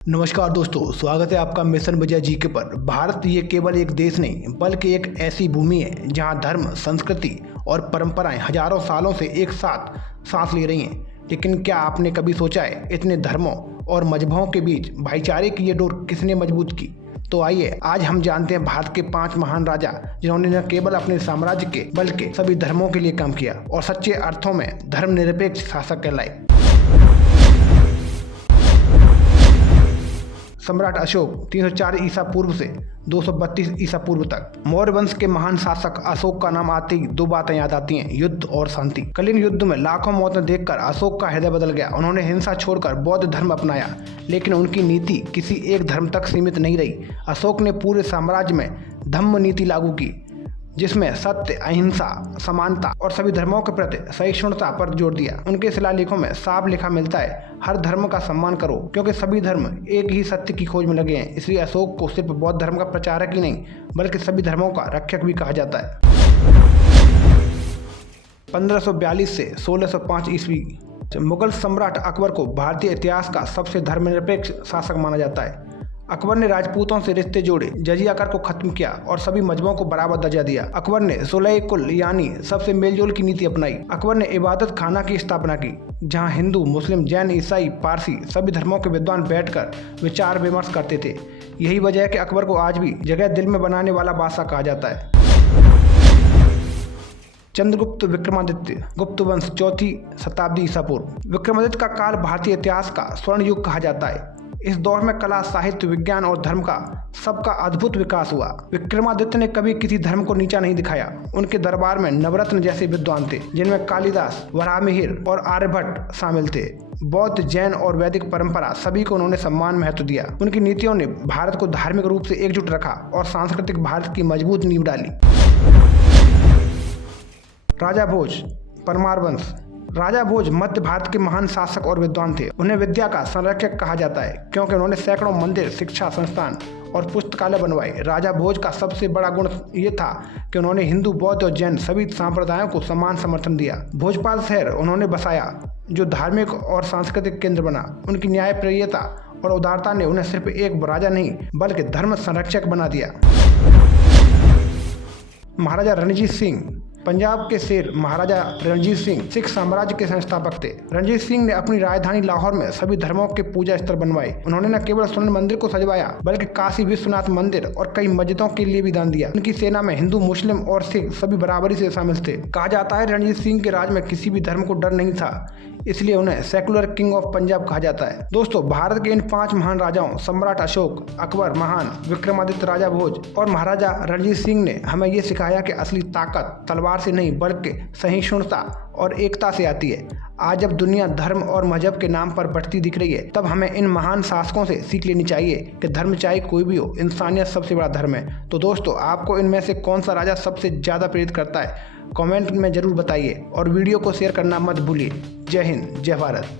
नमस्कार दोस्तों, स्वागत है आपका मिशन भजिया जीके पर। भारत ये केवल एक देश नहीं बल्कि एक ऐसी भूमि है जहां धर्म, संस्कृति और परंपराएं हजारों सालों से एक साथ सांस ले रही हैं। लेकिन क्या आपने कभी सोचा है, इतने धर्मों और मजहबों के बीच भाईचारे की ये डोर किसने मजबूत की? तो आइए आज हम जानते हैं भारत के 5 महान राजा जिन्होंने न केवल अपने साम्राज्य के बल्कि सभी धर्मों के लिए काम किया और सच्चे अर्थों में धर्मनिरपेक्ष शासक कहलाए। सम्राट अशोक 304 ईसा पूर्व से 232 ईसा पूर्व तक। मौर्य वंश के महान शासक अशोक का नाम आते ही दो बातें याद आती हैं, युद्ध और शांति। कलिंग युद्ध में लाखों मौतें देखकर अशोक का हृदय बदल गया। उन्होंने हिंसा छोड़कर बौद्ध धर्म अपनाया, लेकिन उनकी नीति किसी एक धर्म तक सीमित नहीं रही। अशोक ने पूरे साम्राज्य में धम्म नीति लागू की, जिसमें सत्य, अहिंसा, समानता और सभी धर्मों के प्रति सहिष्णुता पर जोर दिया। उनके शिलालेखों में साफ लिखा मिलता है, हर धर्म का सम्मान करो क्योंकि सभी धर्म एक ही सत्य की खोज में लगे हैं। इसलिए अशोक को सिर्फ बौद्ध धर्म का प्रचारक ही नहीं बल्कि सभी धर्मों का रक्षक भी कहा जाता है। 1542 से 1605 ईस्वी मुगल सम्राट अकबर को भारतीय इतिहास का सबसे धर्मनिरपेक्ष शासक माना जाता है। अकबर ने राजपूतों से रिश्ते जोड़े, जजिया कर को खत्म किया और सभी मजहबों को बराबर दर्जा दिया। अकबर ने सोलह कुल यानी सबसे मेलजोल की नीति अपनाई। अकबर ने इबादत खाना की स्थापना की, जहां हिंदू, मुस्लिम, जैन, ईसाई, पारसी सभी धर्मों के विद्वान बैठकर विचार विमर्श करते थे। यही वजह है कि अकबर को आज भी जगह दिल में बनाने वाला बादशाह कहा जाता है। चंद्रगुप्त विक्रमादित्य गुप्त वंश 4वीं शताब्दी ईसा पूर्व। विक्रमादित्य का काल भारतीय इतिहास का स्वर्ण युग कहा जाता है। इस दौर में कला, साहित्य, विज्ञान और धर्म का सबका अद्भुत विकास हुआ। विक्रमादित्य ने कभी किसी धर्म को नीचा नहीं दिखाया। उनके दरबार में नवरत्न जैसे विद्वान थे, जिनमें कालिदास, वराहमिहिर और आर्यभट्ट शामिल थे। बौद्ध, जैन और वैदिक परंपरा सभी को उन्होंने सम्मान महत्व दिया। उनकी नीतियों ने भारत को धार्मिक रूप से एकजुट रखा और सांस्कृतिक भारत की मजबूत नींव डाली। राजा भोज, परमार वंश। राजा भोज मध्य भारत के महान शासक और विद्वान थे। उन्हें विद्या का संरक्षक कहा जाता है क्योंकि उन्होंने सैकड़ों मंदिर, शिक्षा संस्थान और पुस्तकालय बनवाए। राजा भोज का सबसे बड़ा गुण ये था कि उन्होंने हिंदू, बौद्ध और जैन सभी संप्रदायों को समान समर्थन दिया। भोजपाल शहर उन्होंने बसाया, जो धार्मिक और सांस्कृतिक केंद्र बना। उनकी न्यायप्रियता और उदारता ने उन्हें सिर्फ एक राजा नहीं बल्कि धर्म संरक्षक बना दिया। महाराजा रणजीत सिंह, पंजाब के शेर महाराजा रणजीत सिंह सिख साम्राज्य के संस्थापक थे। रणजीत सिंह ने अपनी राजधानी लाहौर में सभी धर्मों के पूजा स्थल बनवाए। उन्होंने न केवल स्वर्ण मंदिर को सजवाया बल्कि काशी विश्वनाथ मंदिर और कई मस्जिदों के लिए भी दान दिया। उनकी सेना में हिंदू, मुस्लिम और सिख सभी बराबरी से शामिल थे। कहा जाता है रणजीत सिंह के राज में किसी भी धर्म को डर नहीं था, इसलिए उन्हें सेकुलर किंग ऑफ पंजाब कहा जाता है। दोस्तों, भारत के इन 5 महान राजाओं सम्राट अशोक, अकबर महान, विक्रमादित्य, राजा भोज और महाराजा रणजीत सिंह ने हमें ये सिखाया कि असली ताकत तलवार से नहीं बल्कि सहिष्णुता और एकता से आती है। आज जब दुनिया धर्म और मजहब के नाम पर बढ़ती दिख रही है, तब हमें इन महान शासकों से सीख लेनी चाहिए कि धर्म चाहे कोई भी हो, इंसानियत सबसे बड़ा धर्म है। तो दोस्तों, आपको इनमें से कौन सा राजा सबसे ज़्यादा प्रेरित करता है, कमेंट में ज़रूर बताइए और वीडियो को शेयर करना मत भूलिए। जय हिंद, जय भारत।